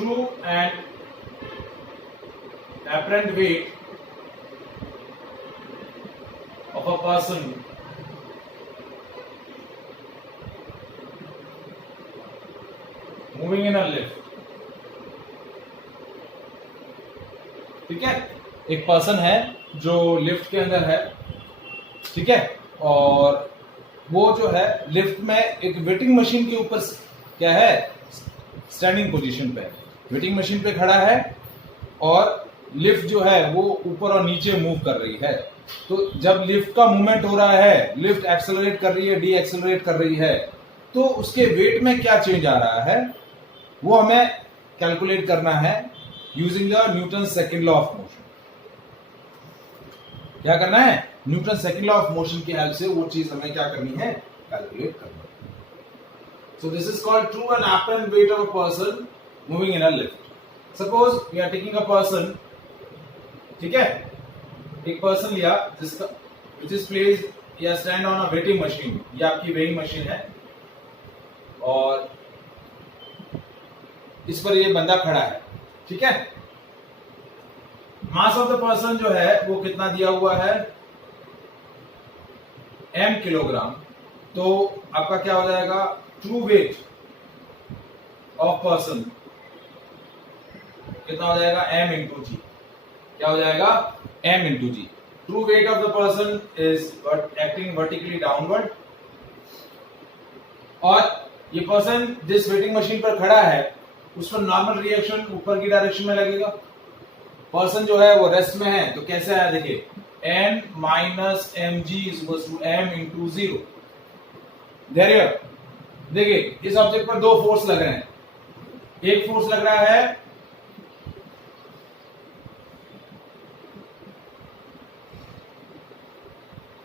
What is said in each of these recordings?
true and apparent weight of a person moving in a lift. ठीक है, एक person है जो लिफ्ट के अंदर है, ठीक है, और वो जो है लिफ्ट में एक वेटिंग मशीन के ऊपर क्या है, स्टैंडिंग पोजीशन पे, वेटिंग मशीन पे खड़ा है और लिफ्ट जो है वो ऊपर और नीचे मूव कर रही है। तो जब लिफ्ट का मूवमेंट हो रहा है, लिफ्ट एक्सेलरेट कर रही है, डी एक्सेलरेट कर रही है, तो उसके वेट में क्या चेंज आ रहा है वो हमें कैलकुलेट करना है using the Newton second law of motion. क्या करना है, Newton second law of motion की हेल्प से वो चीज हमें क्या करनी है, कैलकुलेट करनी है। So this is called true and apparent weight of a person moving in a lift. Suppose we are taking a person, ठीक है, एक पर्सन लिया जिसका विच इज प्लेस्ड या stand on a weighting machine, ये आपकी वेइंग मशीन है और इस पर ये बंदा खड़ा है, ठीक है। मास ऑफ द पर्सन जो है वो कितना दिया हुआ है, m किलोग्राम। तो आपका क्या हो जाएगा, ट्रू वेट ऑफ पर्सन कितना हो जाएगा, m इंटू जी। क्या हो जाएगा, m into G. True weight of the person is acting vertically downward, और ये पर्सन जिस वेटिंग मशीन पर खड़ा है उस पर नॉर्मल रिएक्शन ऊपर की डायरेक्शन में लगेगा। पर्सन जो है वो रेस्ट में है, तो कैसे आया देखिए, n minus M G is equal to m into 0। देखिए इस ऑब्जेक्ट पर दो फोर्स लग रहे हैं, एक फोर्स लग रहा है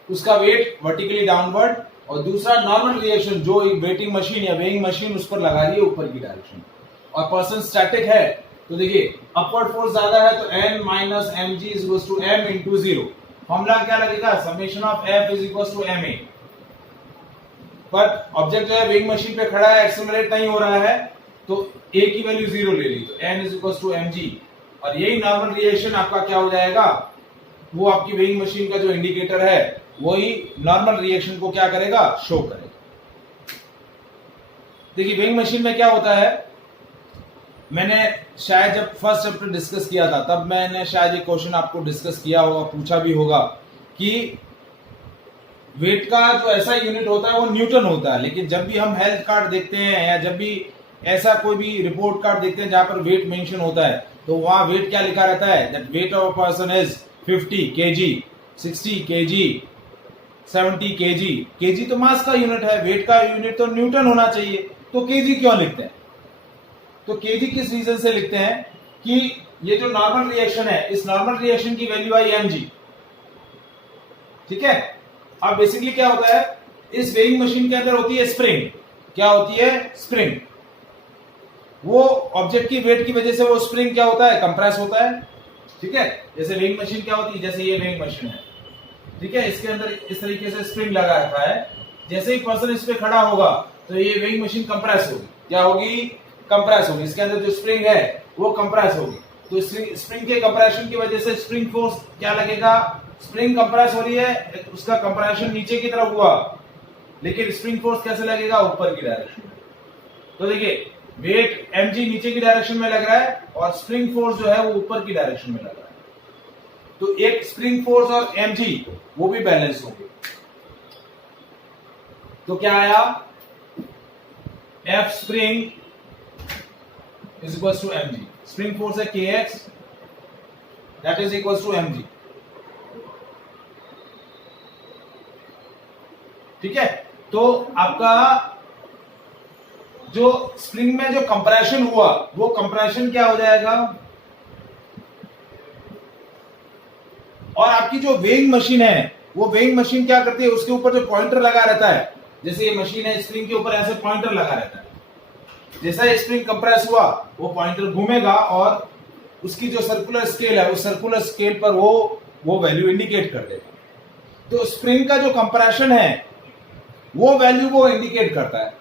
उसका वेट वर्टिकली डाउनवर्ड, और दूसरा नॉर्मल रिएक्शन जो वेटिंग मशीन या वेइंग मशीन उस पर लगा रही है ऊपर की डायरेक्शन। और पर्सन स्टैटिक है, तो देखिए अपवर्ड फोर्स ज्यादा है तो n minus M G is equal to m into 0। Formula क्या लगेगा, summation of f is equal to ma। But object जो है वेइंग मशीन पे खड़ा है, एक्सेलरेट नहीं हो रहा है, तो a की वैल्यू 0 ले ली, तो n is equal to mg। और यही नॉर्मल रिएक्शन आपका क्या हो जाएगा, वो आपकी वेइंग मशीन का जो इंडिकेटर है वही नॉर्मल रिएक्शन को क्या करेगा, शो करेगा। देखिए वेइंग मशीन में क्या होता है, मैंने शायद जब फर्स्ट चैप्टर डिस्कस किया था तब मैंने शायद ये क्वेश्चन आपको डिस्कस किया होगा, पूछा भी होगा कि वेट का जो ऐसा यूनिट होता है वो न्यूटन होता है, लेकिन जब भी हम हेल्थ कार्ड देखते हैं या जब भी ऐसा कोई भी रिपोर्ट कार्ड देखते हैं जहां पर वेट मेंशन होता है, तो वहां वेट क्या लिखा रहता है, that wait of a person is 50 kg, 60 kg, 70 kg। kg तो मास का यूनिट है, वेट का यूनिट तो न्यूटन होना चाहिए, तो kg क्यों लिखते हैं, तो kg किस रीजन से लिखते हैं कि ये जो नॉर्मल रिएक्शन है, इस नॉर्मल रिएक्शन की वैल्यू आई mg, ठीक है। अब बेसिकली क्या होता है, इस वेइंग मशीन के अंदर होती है स्प्रिंग। क्या होती है, स्प्रिंग। वो ऑब्जेक्ट की वेट की वजह से वो स्प्रिंग क्या होता है, कंप्रेस होता है, ठीक है। जैसे वेइंग मशीन क्या होती है, जैसे ये वेइंग मशीन है, ठीक है, इसके अंदर इस तरीके से स्प्रिंग लगा रखा है। जैसे ही पर्सन इस पे खड़ा होगा तो ये वेइंग मशीन कंप्रेस होगी, क्या होगी, कंप्रेस होगी। इसके अंदर जो स्प्रिंग है वो कंप्रेस होगी, तो स्प्रिंग के कंप्रेशन की वजह से स्प्रिंग फोर्स क्या लगेगा, स्प्रिंग कंप्रेस हो रही है, उसका कंप्रेशन नीचे की तरफ हुआ, लेकिन स्प्रिंग फोर्स कैसे लगेगा, ऊपर की डायरेक्शन में। तो देखिए वेट mg नीचे की डायरेक्शन में लग रहा है और स्प्रिंग फोर्स जो है वो ऊपर की डायरेक्शन में लग रहा है, तो एक स्प्रिंग फोर्स और mg वो भी बैलेंस होंगे। तो क्या आया, F spring is equal to mg, spring force है kx, that is equal to mg, ठीक है। तो आपका जो स्प्रिंग में जो कंप्रेशन हुआ वो कंप्रेशन क्या हो जाएगा, और आपकी जो वेइंग मशीन है वो वेइंग मशीन क्या करती है, उसके ऊपर जो पॉइंटर लगा रहता है, जैसे ये मशीन है स्प्रिंग के ऊपर ऐसे पॉइंटर लगा रहता है, जैसा स्प्रिंग कंप्रेस हुआ वो पॉइंटर घूमेगा और उसकी जो सर्कुलर स्केल है उस सर्कुलर स्केल पर वो वैल्यू इंडिकेट कर देगा। तो स्प्रिंग का जो कंप्रेशन है वो वैल्यू वो इंडिकेट करता है।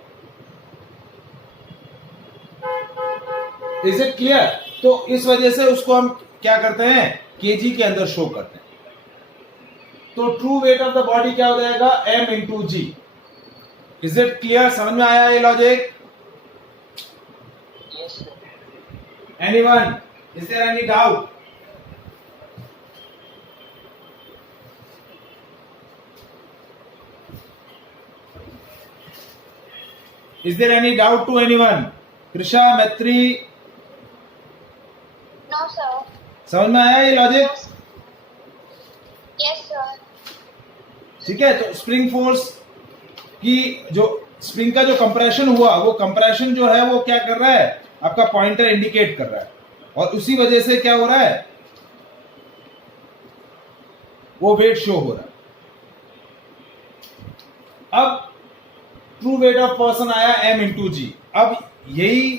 Is it clear? तो इस वजह से उसको हम क्या करते हैं, केजी के अंदर शो करते हैं। तो true weight of the body क्या हो जाएगा, m into G. Is it clear? समझ में आया ये logic? Anyone, is there any doubt? Is there any doubt to anyone? Krisha, Maitri? No, sir. समझ में आया ये लॉजिक? Yes, sir. ठीक है, तो स्प्रिंग फोर्स की जो स्प्रिंग का जो कंप्रेशन हुआ, वो कंप्रेशन जो है वो क्या कर रहा है, आपका पॉइंटर इंडिकेट कर रहा है, और उसी वजह से क्या हो रहा है, वो वेट शो हो रहा है। अब ट्रू वेट ऑफ पर्सन आया m इंटू जी। अब यही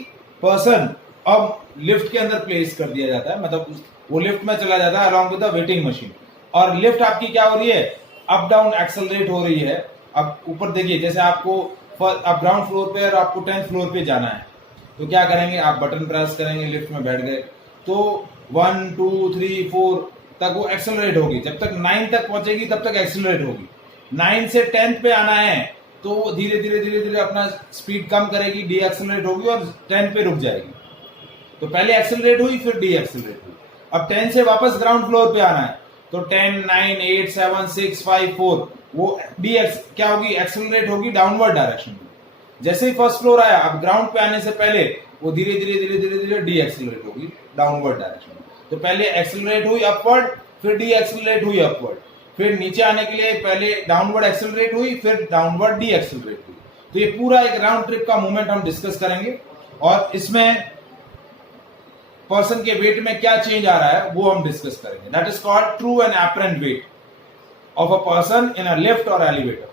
पर्सन अब लिफ्ट के अंदर प्लेस कर दिया जाता है, मतलब वो लिफ्ट में चला जाता है along with the waiting machine, और लिफ्ट आपकी क्या हो रही है, अप डाउन एक्सेलरेट हो रही है। अब ऊपर देखिए, जैसे आपको आप ग्राउंड फ्लोर पे और आपको 10th फ्लोर पे जाना है, तो क्या करेंगे, आप बटन प्रेस करेंगे, लिफ्ट में बैठ गए, तो 1 2 3 4 तक वो एक्सेलरेट होगी, जब तक 9 तक पहुंचेगी तब तक एक्सेलरेट होगी। 9 से 10th पे आना है तो वो धीरे धीरे अपना स्पीड कम करेगी, डी एक्सेलरेट होगी और 10 पे रुक जाएगी। तो पहले एक्सेलरेट हुई, फिर डी एक्सेलरेट हुई। अब 10 से वापस ग्राउंड फ्लोर पे आना है, तो 10 9 8 7 6 5 4 वो डी क्या होगी, एक्सेलरेट होगी डाउनवर्ड डायरेक्शन में। जैसे ही फर्स्ट फ्लोर आया, अब ग्राउंड पे आने से पहले वो धीरे धीरे डी एक्सेलरेट होगी डाउनवर्ड डायरेक्शन में। तो पहले एक्सेलरेट हुई अपवर्ड, फिर डी एक्सेलरेट हुई अपवर्ड, फिर नीचे आने के लिए पहले डाउनवर्ड एक्सेलरेट हुई, फिर डाउनवर्ड डी एक्सेलरेट हुई। तो ये पूरा एक राउंड ट्रिप का मूवमेंट हम डिस्कस करेंगे, और इसमें पर्सन के वेट में क्या चेंज आ रहा है वो हम डिस्कस करेंगे। That is called true and apparent weight of a person in a lift और एलिवेटर।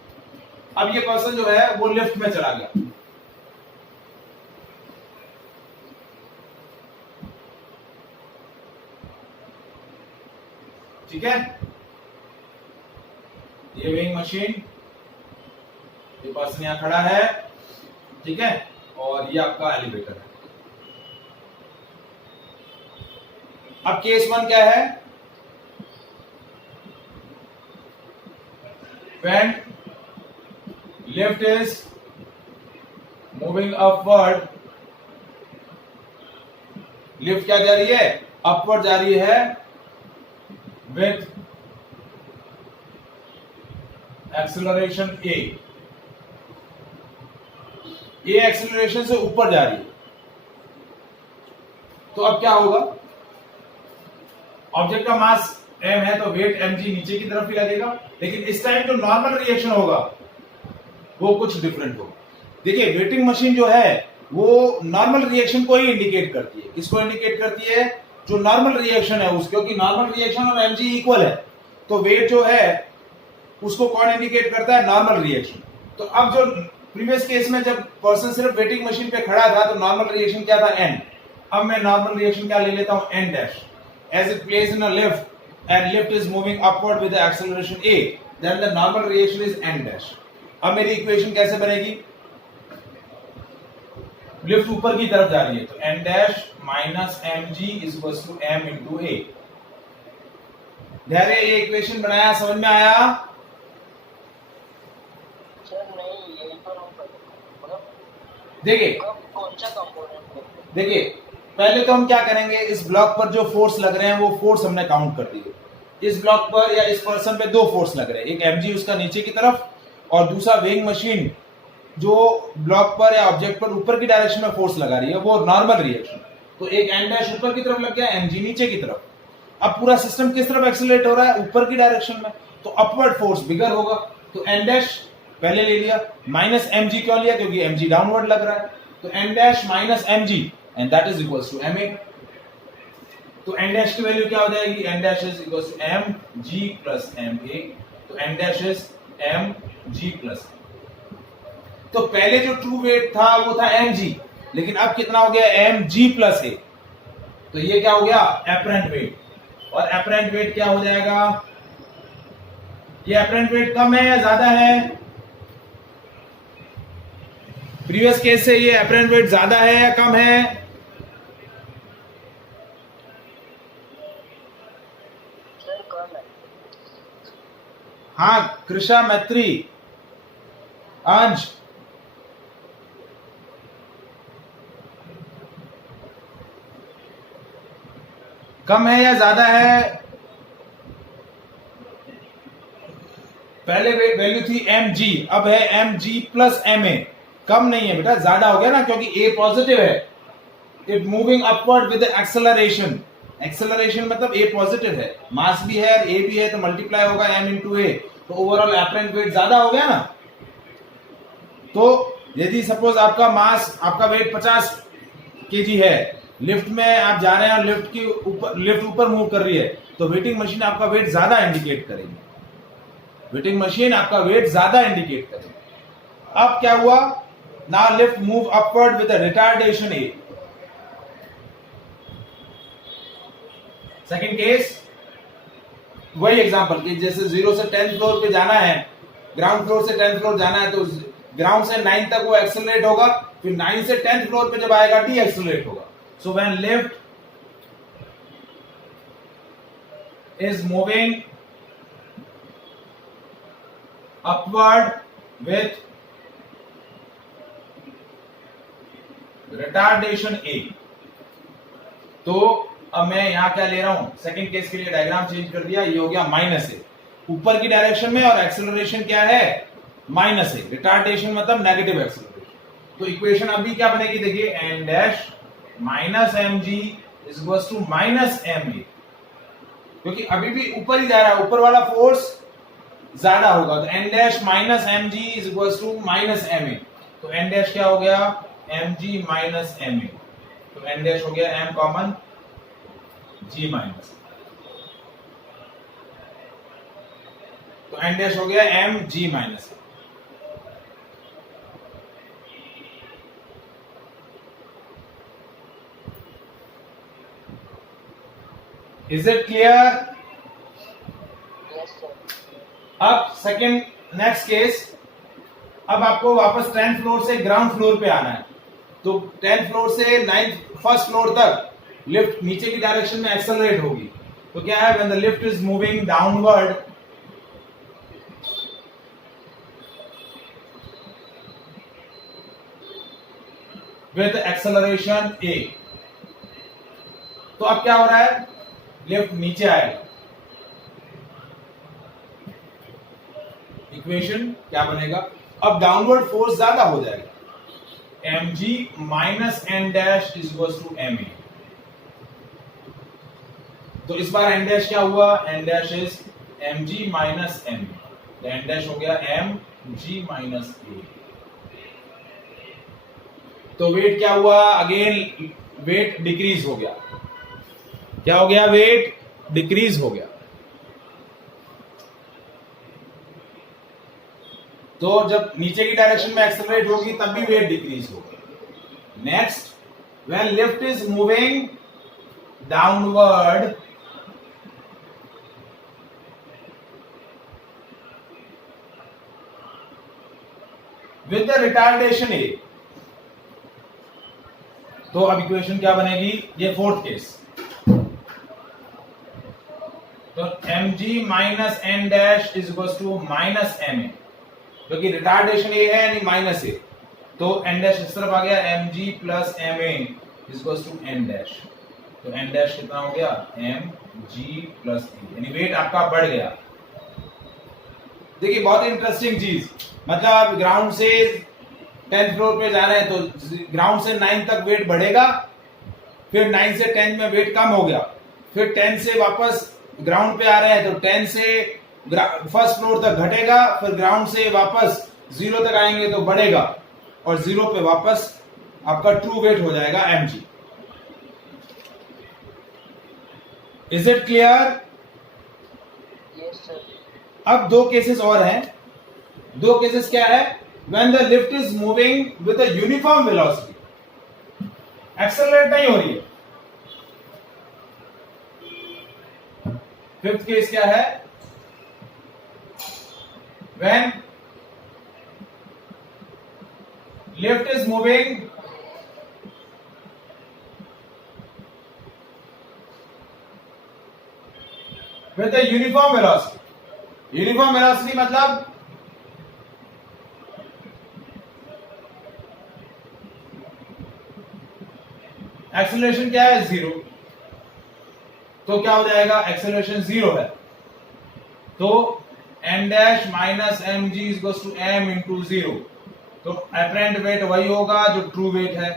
अब ये पर्सन जो है वो लिफ्ट में चला गया, ठीक है, ये वेइंग मशीन, ये पर्सन यहां खड़ा है, ठीक है, और ये आपका एलिवेटर है। अब केस 1 क्या है, when lift is moving upward, lift क्या जा रही है, अपवर्ड जा रही है with एक्सेलरेशन ए एक्सेलरेशन से ऊपर जा रही है। तो अब क्या होगा, ऑब्जेक्ट का मास m है तो वेट mg नीचे की तरफ ही लगेगा, लेकिन इस टाइम जो नॉर्मल रिएक्शन होगा वो कुछ डिफरेंट होगा। देखिए, वेटिंग मशीन जो है वो नॉर्मल रिएक्शन को ही इंडिकेट करती है। किसको इंडिकेट करती है, जो नॉर्मल रिएक्शन है उसको, क्योंकि नॉर्मल रिएक्शन और mg इक्वल है, तो वेट जो है उसको कौन इंडिकेट करता है, नॉर्मल रिएक्शन। तो अब जो प्रीवियस केस में जब पर्सन सिर्फ वेटिंग मशीन पे खड़ा था तो नॉर्मल रिएक्शन क्या था, n। अब मैं नॉर्मल रिएक्शन क्या ले लेता हूं, n dash. As it place in a lift and lift is moving upward with the acceleration a, then the normal reaction is n dash. अब मेरी इक्वेशन कैसे बनेगी, लिफ्ट ऊपर की तरफ जा रही है तो n dash minus mg is equals to m into a। ध्यान, ये इक्वेशन बनाया, समझ में आया? देखिए देखिए, पहले तो हम क्या करेंगे, इस ब्लॉक पर जो फोर्स लग रहे हैं वो फोर्स हमने काउंट कर दिए। इस ब्लॉक पर या इस पर्सन पे 2 फोर्स लग रहे हैं, एक mg उसका नीचे की तरफ, और दूसरा वेइंग मशीन जो ब्लॉक पर या ऑब्जेक्ट पर ऊपर की डायरेक्शन में फोर्स लगा रही है, वो नॉर्मल रिएक्शन। तो एक n डैश ऊपर की तरफ लग गया, mg नीचे की तरफ। अब पूरा सिस्टम किस तरफ एक्सेलरेट हो रहा है, ऊपर की डायरेक्शन में, तो अपवर्ड फोर्स बिगर होगा। तो n डैश पहले ले लिया, माइनस mg क्यों लिया, क्योंकि mg डाउनवर्ड लग रहा है, तो n dash minus mg and that is equals to ma। तो n डैश की वैल्यू क्या हो जाएगी, n dash is equals to mg plus ma। तो n dash is mg plus. तो पहले जो ट्रू वेट था वो था mg, लेकिन अब कितना हो गया, mg प्लस a। तो ये क्या हो गया, एपरेंट वेट। और एपरेंट वेट क्या हो जाएगा, ये एपरेंट वेट कम है या ज्यादा है, प्रीवियस केस से ये एपरेंट वेट ज्यादा है या कम है, कम है। हाँ कृषा मैत्री अंश कम है या ज्यादा है? पहले वैल्यू थी एम जी, अब है m ji plus M a. कम नहीं है बेटा, ज्यादा हो गया ना, क्योंकि ए पॉजिटिव है। It moving upward with acceleration. Acceleration मतलब ए पॉजिटिव है, मास भी है और ए भी है, तो मल्टीप्लाई होगा एम इंटू ए, तो ओवरऑल एपरेंट वेट ज्यादा हो गया ना। तो यदि सपोज आपका मास, आपका वेट 50 केजी है, लिफ्ट में आप जा रहे हैं और लिफ्ट ऊपर मूव कर रही है, तो वेटिंग मशीन आपका वेट ज्यादा इंडिकेट करेगी। वेटिंग मशीन आपका वेट ज्यादा इंडिकेट करेगी। अब क्या हुआ? Now lift move upward with retardation A. Second case, वही एग्जांपल कि जैसे 0 से 10th फ्लोर पे जाना है, ग्राउंड फ्लोर से 10th फ्लोर जाना है, तो ग्राउंड से 9 तक वो एक्सेलरेट होगा, फिर 9 से 10th फ्लोर पे जब आएगा डी एक्सेलरेट होगा। So when lift is moving upward with retardation a, तो अब मैं यहां क्या ले रहा हूं, सेकंड केस के लिए डायग्राम चेंज कर दिया, ये हो गया माइनस ए ऊपर की डायरेक्शन में, और एक्सेलरेशन क्या है? Minus A. रिटार्डेशन मतलब नेगेटिव एक्सेलरेशन। तो इक्वेशन अभी क्या बनेगी, देखिए, N dash minus M G is equals to minus M A, क्योंकि अभी भी ऊपर ही जा रहा है, ऊपर वाला फोर्स ज्यादा होगा, तो N dash minus M G is equals to minus M A. तो एन डैश क्या हो गया? M ji minus M A. तो एन डैश हो गया एम कॉमन, जी माइनस, तो एन डैश हो गया M ji minus. Is it clear? Yes sir. अब सेकंड, नेक्स्ट केस, अब आपको वापस 10th फ्लोर से ग्राउंड फ्लोर पे आना है, तो 10th फ्लोर से 9th फर्स्ट फ्लोर तक लिफ्ट नीचे की डायरेक्शन में एक्सेलरेट होगी। तो क्या है? When the lift is moving downward with acceleration a, तो अब क्या हो रहा है? लिफ्ट नीचे आएगा। इक्वेशन क्या बनेगा? अब डाउनवर्ड फोर्स ज्यादा हो जाएगा, M ji minus N dash is equal to M A. तो इस बार एन डैश क्या हुआ? N dash is M ji minus M A, N dash हो गया एम जी माइनस ए। तो वेट क्या हुआ? अगेन वेट डिक्रीज हो गया। क्या हो गया? वेट डिक्रीज हो गया। तो जब नीचे की डायरेक्शन में एक्सेलरेट होगी तब भी वेट डिक्रीज होगा। Next, when lift is moving downward with the retardation a, तो अब इक्वेशन क्या बनेगी? ये फोर्थ केस, तो m ji minus N dash is equal to minus M A, क्योंकि रिटार्डेशन ए है यानी माइनस ए, तो एन डैश इस तरफ आ गया, M ji plus M A is equal to N dash. तो एन डैश कितना हो गया? एम जी प्लस ए, यानी वेट आपका बढ़ गया। देखिए बहुत इंटरेस्टिंग चीज, मतलब आप ग्राउंड से 10th फ्लोर पे जा रहे हैं, तो ग्राउंड से 9 तक वेट बढ़ेगा, फिर 9 से 10 में वेट कम हो गया, फिर 10 से वापस ग्राउंड पे आ रहे हैं, तो 10 से फर्स्ट फ्लोर तक घटेगा, फिर ग्राउंड से वापस 0 तक आएंगे तो बढ़ेगा, और 0 पे वापस आपका ट्रू वेट हो जाएगा mg। Is it clear? Yes sir. अब दो केसेस और हैं। दो केसेस क्या है? When the lift is moving with a uniform velocity, accelerate नहीं हो रही है। फिफ्थ केस क्या है? When lift is moving with the uniform velocity. Uniform velocity मतलब एक्सेलरेशन क्या है, जीरो। तो क्या हो जाएगा, एक्सेलरेशन जीरो है, तो n dash minus M G equals to m into zero. तो अपरेंट वेट वही होगा जो ट्रू वेट है।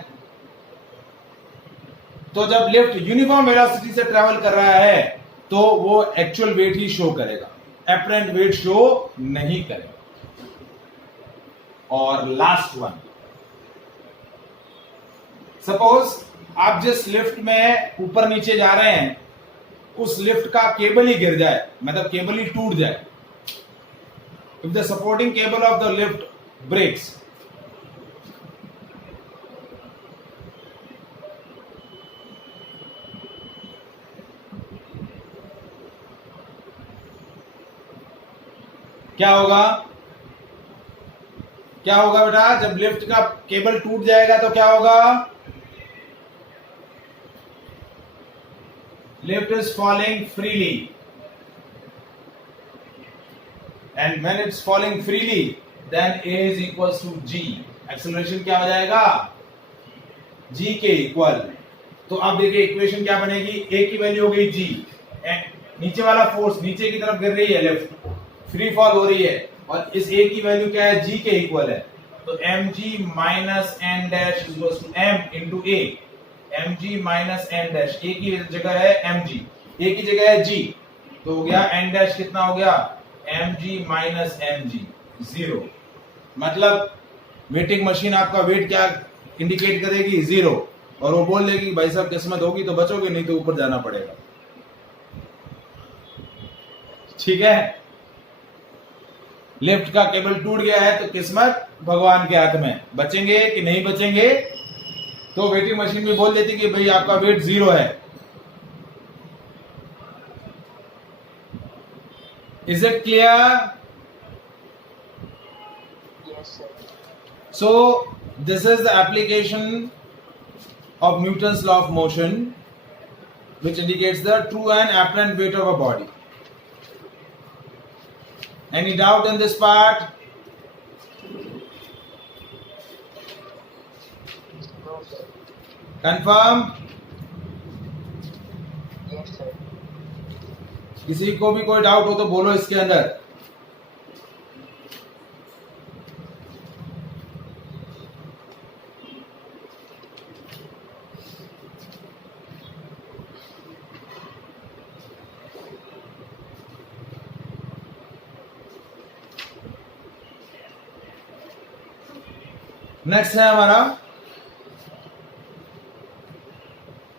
तो जब लिफ्ट यूनिफॉर्म वेलोसिटी से ट्रेवल कर रहा है तो वो एक्चुअल वेट ही शो करेगा, अपरेंट वेट शो नहीं करेगा। और लास्ट वन, सपोज आप जिस लिफ्ट में ऊपर नीचे जा रहे हैं उस लिफ्ट का केबल ही गिर जाए, मतलब केबल ही टूट जाए। If the supporting cable of the lift breaks, क्या होगा, क्या होगा बेटा, जब लिफ्ट का केबल टूट जाएगा तो क्या होगा, lift is falling freely, and when it's falling freely then a is equals to g। Acceleration क्या हो जाएगा, g के इक्वल। तो अब देखिए इक्वेशन क्या बनेगी, a की वैल्यू हो गई g, नीचे वाला फोर्स नीचे की तरफ गिर रही है, लिफ्ट फ्री फॉल हो रही है, और इस a की वैल्यू क्या है, g के इक्वल है। तो mg minus n dash equals to m into a। mg minus n dash, a की जगह है mg, a की जगह है g, तो हो गया n डैश कितना हो गया, mg माइनस mg, जीरो। मतलब वेटिंग मशीन आपका वेट क्या इंडिकेट करेगी, जीरो, और वो बोल देगी भाई साहब किस्मत होगी तो बचोगे, नहीं तो ऊपर जाना पड़ेगा। ठीक है, लिफ्ट का केबल टूट गया है तो किस्मत भगवान के हाथ में, बचेंगे कि नहीं बचेंगे। तो वेटिंग मशीन भी बोल देती कि भाई आपका वेट जीरो है। Is it clear? Yes, sir. So this is the application of Newton's law of motion, which indicates the true and apparent weight of a body. Any doubt in this part? No, sir. Confirm? Yes, sir. किसी को भी कोई doubt हो तो बोलो इसके अंदर। Next है हमारा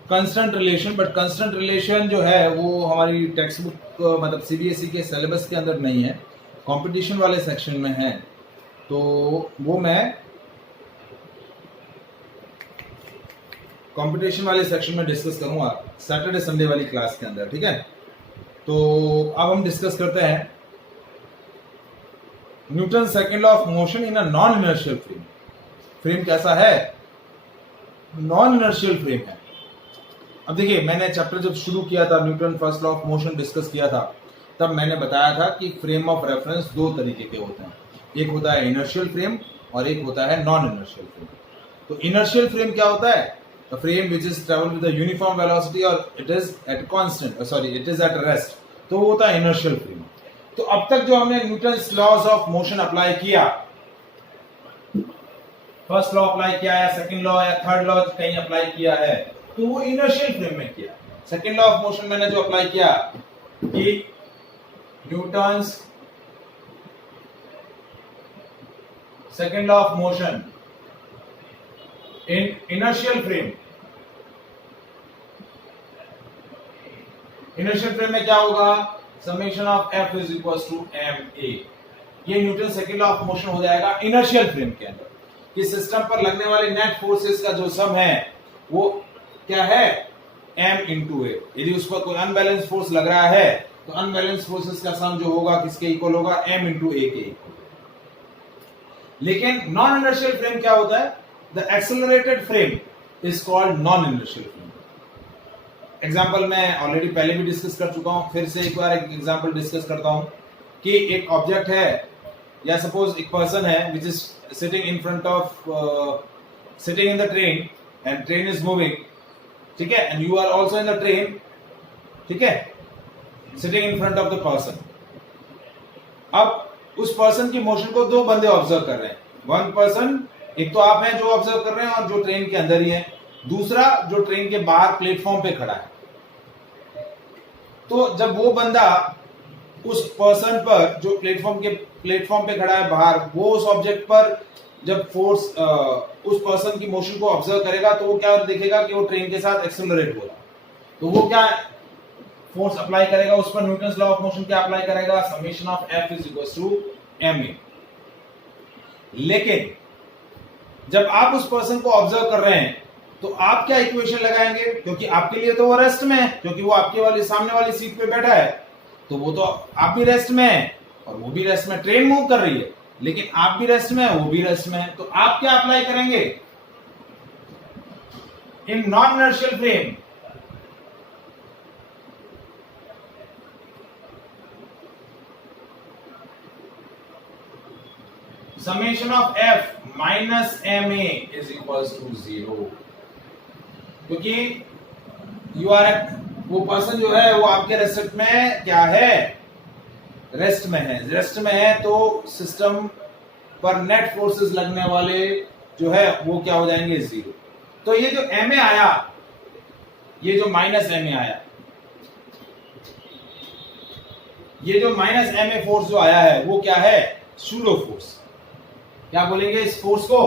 constant relation, but constant relation जो है वो हमारी टेक्स्ट बुक मतलब सीबीएसई के सिलेबस के अंदर नहीं है, कंपटीशन वाले सेक्शन में है, तो वो मैं कंपटीशन वाले सेक्शन में डिस्कस करूंगा सैटरडे संडे वाली क्लास के अंदर। ठीक है, तो अब हम डिस्कस करते हैं Newton second law of motion in a non inertial frame. Frame कैसा है, नॉन इनर्शियल फ्रेम है। अब देखिए मैंने चैप्टर जब शुरू किया था, Newton first law of motion discuss किया था, तब मैंने बताया था कि फ्रेम ऑफ रेफरेंस दो तरीके के होते हैं, एक होता है इनर्शियल फ्रेम और एक होता है नॉन इनर्शियल फ्रेम। तो इनर्शियल फ्रेम क्या होता है, the frame which is travel with the uniform velocity और it is at constant, sorry it is at rest, तो वो होता है इनर्शियल फ्रेम। तो अब तक जो हमने Newton's laws of motion apply किया, फर्स्ट लॉ अप्लाई किया है, सेकंड लॉ या थर्ड लॉ कहीं अप्लाई किया है, तो वो इनर्शियल फ्रेम में किया। सेकंड लॉ ऑफ मोशन मैंने जो अप्लाई किया कि Newton's second law of motion in inertial frame, inertial frame में क्या होगा, summation of f is equal to M a. ये Newton second law of motion हो जाएगा इनर्शियल फ्रेम के अंदर, कि सिस्टम पर लगने वाले नेट फोर्सेस का जो सम है वो क्या है, m इंटू ए। यदि उस पर कोई अनबैलेंस फोर्स लग रहा है तो अनबैलेंस फोर्सेस का सम जो होगा किसके इक्वल होगा, m इंटू ए के इक्वल। लेकिन नॉन इनर्शियल फ्रेम क्या होता है, the accelerated frame is called non inertial frame. Example मैं ऑलरेडी पहले भी डिस्कस कर चुका हूं, फिर से एक बार एक एग्जांपल डिस्कस करता हूं कि एक ऑब्जेक्ट है या सपोज एक पर्सन है which is sitting in front of sitting in the train and train is moving, ठीक है, and you are also in the train, ठीक है, sitting in front of the person. अब उस पर्सन की मोशन को दो बंदे ऑब्जर्व कर रहे हैं। वन पर्सन, एक तो आप हैं जो ऑब्जर्व कर रहे हैं और जो ट्रेन के अंदर ही है, दूसरा जो ट्रेन के बाहर प्लेटफॉर्म पे खड़ा है। तो जब वो बंदा उस पर्सन पर जो प्लेटफॉर्म पे खड़ा है बाहर, वो उस ऑब्जेक्ट पर जब फोर्स उस पर्सन की मोशन को ऑब्जर्व करेगा तो वो क्या देखेगा कि वो ट्रेन के साथ एक्सेलरेट हो रहा है। तो वो क्या फोर्स अप्लाई करेगा उस पर, न्यूटन्स लॉ ऑफ मोशन क्या अप्लाई करेगा, summation of F is equal to ma। लेकिन जब आप उस पर्सन को ऑब्जर्व कर रहे हैं तो आप क्या इक्वेशन लगाएंगे, क्योंकि आपके लिए तो वो रेस्ट में है, क्योंकि वो आपके वाली सामने वाली सीट पे बैठा है, तो वो तो आप भी रेस्ट में है और वो भी रेस्ट में, ट्रेन मूव कर रही है लेकिन आप भी रेस्ट में है, वो भी रेस्ट में है। तो आप क्या अप्लाई करेंगे in non inertial frame, summation of F minus ma is equals to 0, क्योंकि यू आर वो पर्सन जो है वो आपके रेस्ट में क्या है, रेस्ट में है। रेस्ट में है तो सिस्टम पर नेट फोर्सेस लगने वाले जो है वो क्या हो जाएंगे, 0। तो ये जो ma आया, ये जो माइनस ma आया, ये जो माइनस ma फोर्स जो आया है वो क्या है, सूडो फोर्स। क्या बोलेंगे इस फोर्स को,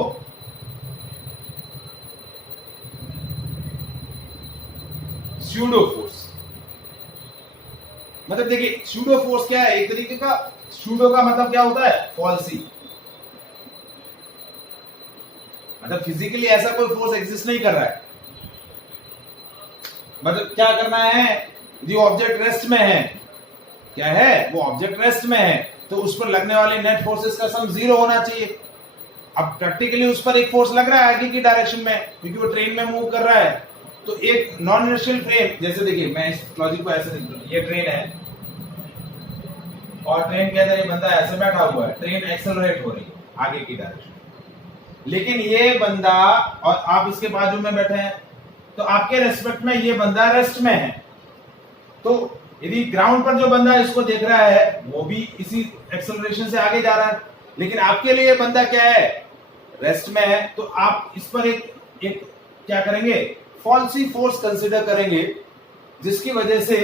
सूडो फोर्स। मतलब देखिए सूडो फोर्स क्या है, एक तरीके का सूडो का मतलब क्या होता है, फॉल्सी। मतलब फिजिकली ऐसा कोई फोर्स एग्जिस्ट नहीं कर रहा है। मतलब क्या करना है, यदि ऑब्जेक्ट रेस्ट में है, क्या है, वो ऑब्जेक्ट रेस्ट में है तो उस पर लगने वाले नेट फोर्सेस का सम 0 होना चाहिए। अब प्रैक्टिकली उस पर एक फोर्स लग रहा है आगे की डायरेक्शन में, क्योंकि वो ट्रेन में मूव कर रहा है। तो एक नॉन इनर्शियल फ्रेम, जैसे देखिए मैं इस लॉजिक को ऐसे लिखता हूं, ये ट्रेन है और ट्रेन के अंदर ये बंदा ऐसे बैठा हुआ है, ट्रेन एक्सेलरेट हो रही है आगे की डायरेक्शन, लेकिन ये बंदा और आप इसके बाजू में बैठे हैं, तो आपके रेस्पेक्ट में ये बंदा रेस्ट में है। तो यदि ग्राउंड पर जो बंदा इसको देख रहा है वो भी इसी एक्सेलरेशन से आगे जा रहा है, लेकिन आपके लिए बंदा क्या है, रेस्ट में है। तो आप इस पर एक क्या करेंगे, फॉल्सी फोर्स कंसीडर करेंगे, जिसकी वजह से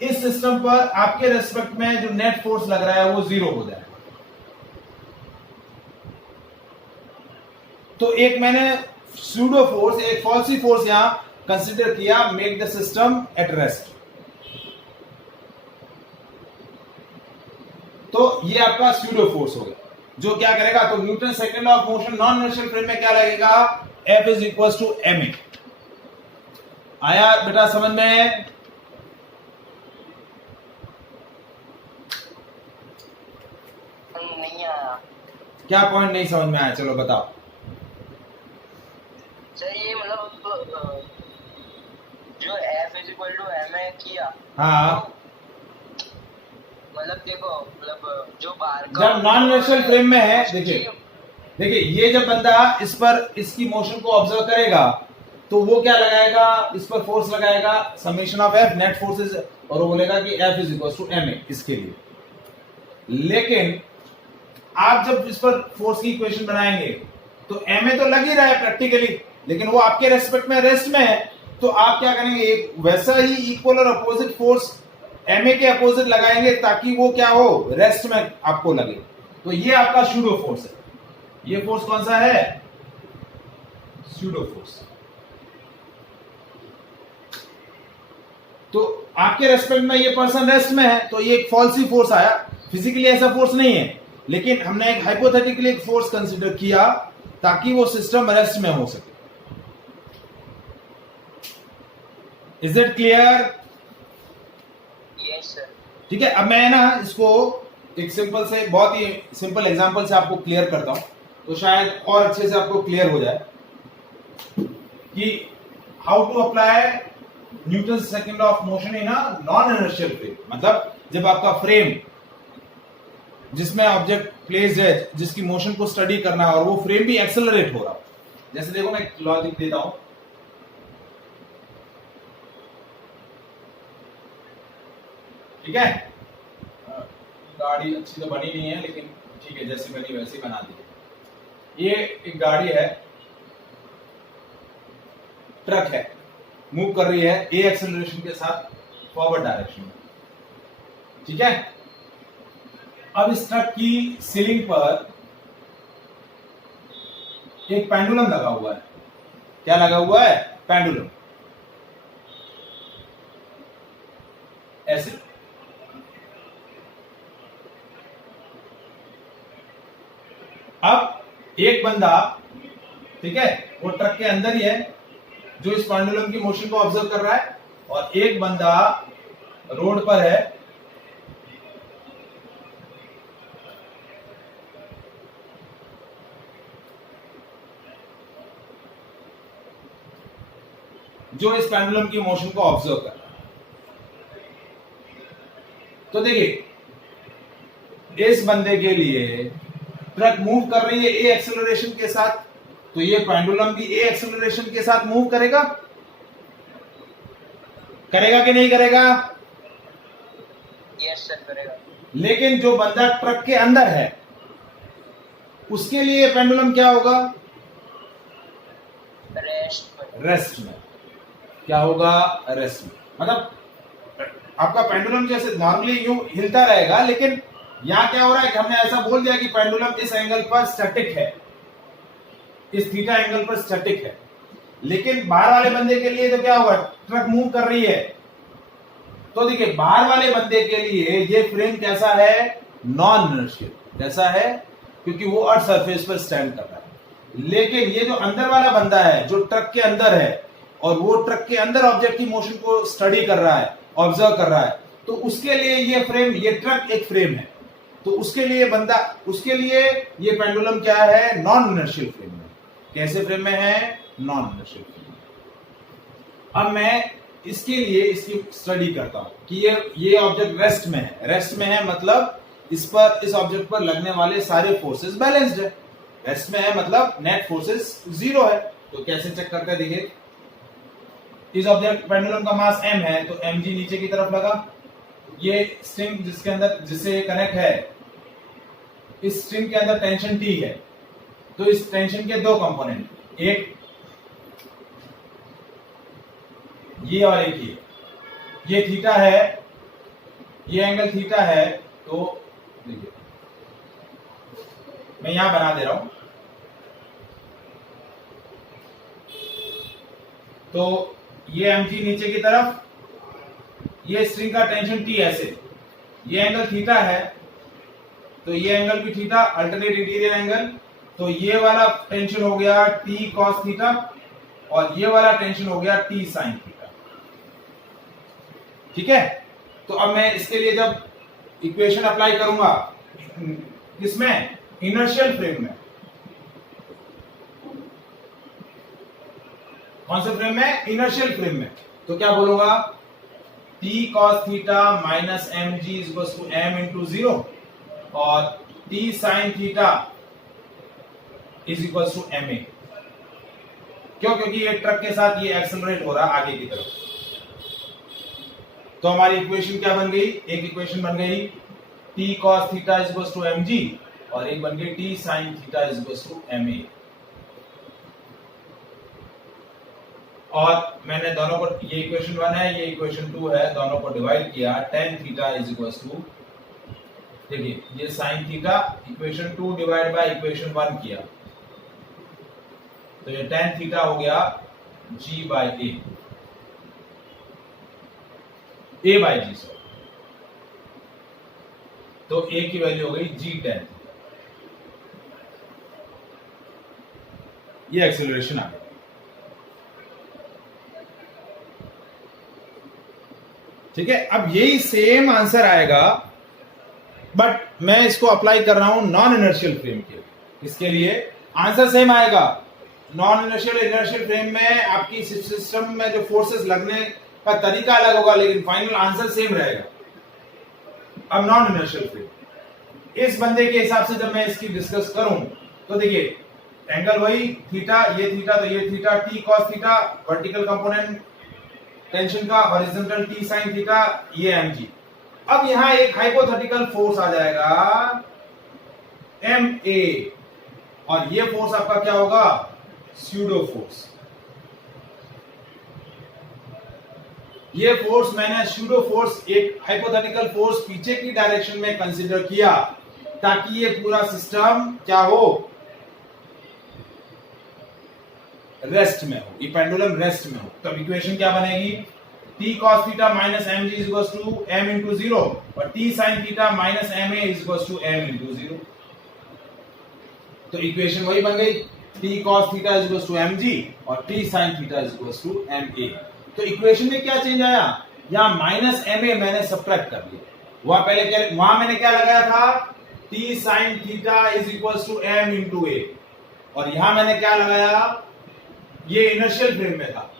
इस सिस्टम पर आपके रेस्पेक्ट में जो नेट फोर्स लग रहा है वो 0 हो जाएगा। तो एक मैंने सूडो फोर्स, एक फॉल्सी फोर्स यहां कंसीडर किया, make the system eight rest. तो ये आपका सूडो फोर्स हो गया, जो क्या करेगा, तो Newton second law of motion non inertial frame में क्या लगेगा, F is equal to ma। आया बेटा समझ में, नहीं आया। क्या पॉइंट नहीं समझ में आया, चलो बताओ। सर ये मतलब जो F is equal to ma किया, हाँ, मतलब देखो, मतलब जो बाहर का जब नॉन इनर्शियल फ्रेम में है, देखिए ये जब बंदा इस पर इसकी मोशन को ऑब्जर्व करेगा तो वो क्या लगाएगा, इस पर फोर्स लगाएगा, summation of F net forces, और वो बोलेगा कि F is equal to ma इसके लिए। लेकिन आप जब इस पर फोर्स की इक्वेशन बनाएंगे तो ma तो लग ही रहा है प्रैक्टिकली, लेकिन वो आपके रेस्पेक्ट में रेस्ट में है। तो आप क्या करेंगे, एक वैसा ही इक्वल और अपोजिट फोर्स ma के अपोजिट लगाएंगे ताकि वो क्या हो, रेस्ट में आपको लगे। तो ये आपका सूडो फोर्स है। ये फोर्स कौन सा है, सूडो फोर्स। तो आपके रेस्पेक्ट में ये पर्सन रेस्ट में है, तो ये एक फॉल्सी फोर्स आया, फिजिकली ऐसा फोर्स नहीं है, लेकिन हमने एक हाइपोथेटिकली एक फोर्स कंसीडर किया ताकि वो सिस्टम रेस्ट में हो सके। Is it clear? Yes sir. ठीक है, अब मैं ना इसको एक सिंपल से, बहुत ही सिंपल एग्जांपल से आपको क्लियर करता हूं, तो शायद और अच्छे से आपको क्लियर हो जाए कि how to apply Newton second of motion in a non inertial frame, मतलब जब आपका फ्रेम जिसमें ऑब्जेक्ट प्लेस्ड है, जिसकी मोशन को स्टडी करना है और वो फ्रेम भी एक्सेलरेट हो रहा हो। जैसे देखो मैं एक लॉजिक देता हूं, ठीक है, गाड़ी अच्छी तो बनी नहीं है लेकिन ठीक है, जैसी बनी वैसी बना दी। ये एक गाड़ी है, ट्रक है, मूव कर रही है ए एक्सेलरेशन के साथ फॉरवर्ड डायरेक्शन में, ठीक है। अब इस ट्रक की सीलिंग पर एक पेंडुलम लगा हुआ है। क्या लगा हुआ है? पेंडुलम। ऐसे अब एक बंदा, ठीक है, वो ट्रक के अंदर ही है जो इस पेंडुलम की मोशन को ऑब्जर्व कर रहा है, और एक बंदा रोड पर है जो इस पेंडुलम की मोशन को ऑब्जर्व कर रहा है। तो देखिए, इस बंदे के लिए ट्रक मूव कर रही है ए एक्सेलरेशन के साथ, तो ये पेंडुलम भी ए एक्सेलरेशन के साथ मूव करेगा, करेगा कि नहीं करेगा? यस सर, करेगा। लेकिन जो बंदा ट्रक के अंदर है उसके लिए पेंडुलम क्या होगा? रेस्ट में। क्या होगा? रेस्ट में। मतलब आपका पेंडुलम जैसे नॉर्मली यूं हिलता रहेगा, लेकिन यहां क्या हो रहा है कि हमने ऐसा बोल दिया कि पेंडुलम इस एंगल पर स्टैटिक है, इस थीटा एंगल पर स्टैटिक है। लेकिन बाहर वाले बंदे के लिए तो क्या होगा? ट्रक मूव कर रही है, तो देखिए बाहर वाले बंदे के लिए ये फ्रेम कैसा है? Non inertial. कैसा है? क्योंकि वो अर्थ सरफेस पर स्टैंड कर रहा है। लेकिन ये जो अंदर वाला बंदा है, जो ट्रक के अंदर है, और वो ट्रक के अंदर ऑब्जेक्ट की मोशन को स्टडी कर रहा है, ऑब्जर्व कर रहा है, तो उसके लिए ये फ्रेम, ये ट्रक एक फ्रेम है, तो उसके लिए ये पेंडुलम क्या है? नॉन इनर्शियल फ्रेम में। कैसे फ्रेम में है? नॉन इनर्शियल फ्रेम में। अब मैं इसके लिए इसकी स्टडी करता हूं कि ये ऑब्जेक्ट रेस्ट में है। रेस्ट में है मतलब इस ऑब्जेक्ट पर लगने वाले सारे फोर्सेस बैलेंस्ड है। रेस्ट में है मतलब नेट फोर्सेस 0 है। तो कैसे चेक करते हैं? देखिए, इस ऑब्जेक्ट पेंडुलम का मास m है, तो mg नीचे की तरफ लगा। ये स्ट्रिंग जिससे कनेक्ट है, इस स्ट्रिंग के अंदर टेंशन T है, तो इस टेंशन के दो कंपोनेंट, एक ये और एक ये थीटा है, ये एंगल थीटा है। तो देखिए मैं यहां बना दे रहा हूं, तो ये mg नीचे की तरफ, ये स्ट्रिंग का टेंशन T ऐसे, ये एंगल थीटा है, तो ये एंगल भी थीटा, अल्टरनेट इंटीरियर एंगल। तो ये वाला टेंशन हो गया T cos थीटा, और ये वाला टेंशन हो गया T sin थीटा। ठीक है, तो अब मैं इसके लिए जब इक्वेशन अप्लाई करूंगा, किसमें? इनर्शियल फ्रेम में। कौन से फ्रेम में? इनर्शियल फ्रेम में। तो क्या बोलूंगा? T cos theta minus mg equals to m into 0, और T sin theta is equals to ma। क्यों? क्योंकि ये ट्रक के साथ ये एक्सेलरेट हो रहा है आगे की तरफ। तो हमारी इक्वेशन क्या बन गई? एक इक्वेशन बन गई T cos theta is equals to mg, और एक बन गई T sin theta is equals to ma। और मैंने दोनों को, ये इक्वेशन 1 है, ये इक्वेशन 2 है, दोनों को डिवाइड किया। tan theta is equals to, देखिए ये sin theta equation 2 divide by equation 1 किया, तो ये tan थीटा हो गया g by a by g, तो a की वैल्यू हो गई g tan। ये एक्सेलरेशन आ गया। ठीक है, अब यही सेम आंसर आएगा, बट मैं इसको अप्लाई कर रहा हूं नॉन इनर्शियल फ्रेम के लिए। इसके लिए आंसर सेम आएगा। नॉन इनर्शियल, इनर्शियल फ्रेम में आपकी सिस्टम में जो फोर्सेस लगने का तरीका अलग होगा लेकिन फाइनल आंसर सेम रहेगा। अब नॉन इनर्शियल फ्रेम, इस बंदे के हिसाब से जब मैं इसकी डिस्कस करूं तो देखिए एंगल वही थीटा, ये थीटा तो ये theta, T cos theta vertical component tension का, हॉरिजॉन्टल टी साइन थीटा, ये mg। अब यहां एक हाइपोथेटिकल फोर्स आ जाएगा ma, और ये फोर्स आपका क्या होगा, स्यूडो फोर्स। ये फोर्स मैंने स्यूडो फोर्स, एक हाइपोथेटिकल फोर्स पीछे की डायरेक्शन में कंसीडर किया ताकि ये पूरा सिस्टम क्या हो, रेस्ट में हो, ये पेंडुलम रेस्ट में हो। तब इक्वेशन क्या बनेगी, t cos theta minus mg is equals to m into 0 और t sin theta minus ma is equals to m into 0। तो इक्वेशन वही बन गई, t cos theta is equals to mg और t sin theta is equals to ma। तो equation में क्या change आया, यहां माइनस ma मैंने सब्ट्रैक्ट कर लिया, वहां मैंने क्या लगाया था, t sin theta is equals to m into a, और यहां मैंने क्या लगाया, ये इनर्शियल फ्रेम में था,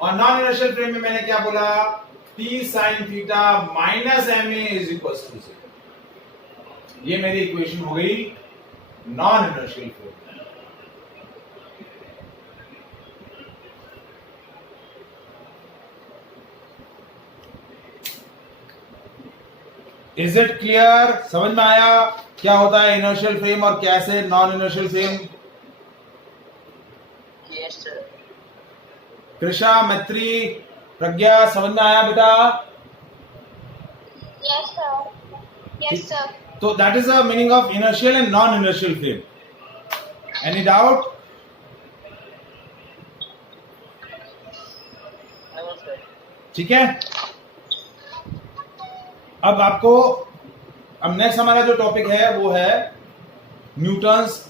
और नॉन इनर्शियल फ्रेम में मैंने क्या बोला, t sin theta minus ma is equals to 0। ये मेरी इक्वेशन हो गई non inertial frame. Is it clear, समझ में आया क्या होता है इनर्शियल फ्रेम और कैसे non inertial frame? Yes sir. Krisha, मैत्री, प्रज्ञा, समझ में आया बेटा? Yes, sir. Yes, sir. तो that is the meaning of inertial and non inertial frame. Any doubt? No sir. ठीक है, अब आपको, अब नेक्स्ट हमारा जो टॉपिक है वो है Newton's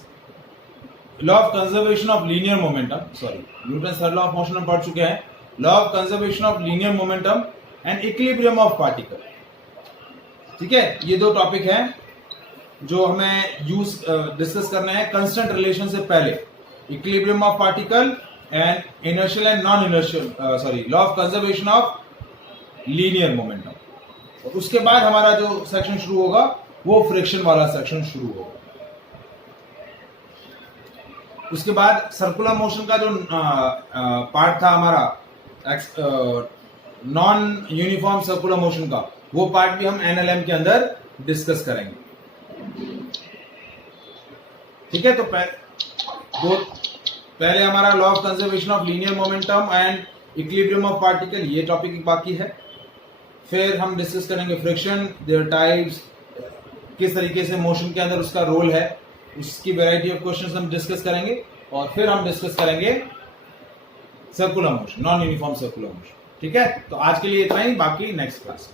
law of conservation of linear momentum, sorry Newton's third law of motion हम पढ़ चुके हैं, law of conservation of linear momentum and equilibrium of particle. ठीक है, ये दो टॉपिक हैं जो हमें डिस्कस करना है कांस्टेंट रिलेशन से पहले, equilibrium of particle and inertial and non inertial, sorry law of conservation of linear momentum. उसके बाद हमारा जो सेक्शन शुरू होगा वो फ्रिक्शन वाला सेक्शन शुरू होगा। उसके बाद सर्कुलर मोशन का जो पार्ट था हमारा नॉन यूनिफॉर्म सर्कुलर मोशन का, वो पार्ट भी हम एनएलएम के अंदर डिस्कस करेंगे। ठीक है, तो पहले हमारा law of conservation of linear momentum and equilibrium of particle, ये टॉपिक बाकी है। फिर हम डिस्कस करेंगे फ्रिक्शन, देयर टाइप्स, किस तरीके से मोशन के अंदर उसका रोल है, उसकी वैरायटी ऑफ क्वेश्चंस हम डिस्कस करेंगे। और फिर हम डिस्कस करेंगे circular motion, non uniform circular motion. ठीक है, तो आज के लिए इतना ही, बाकी नेक्स्ट क्लास।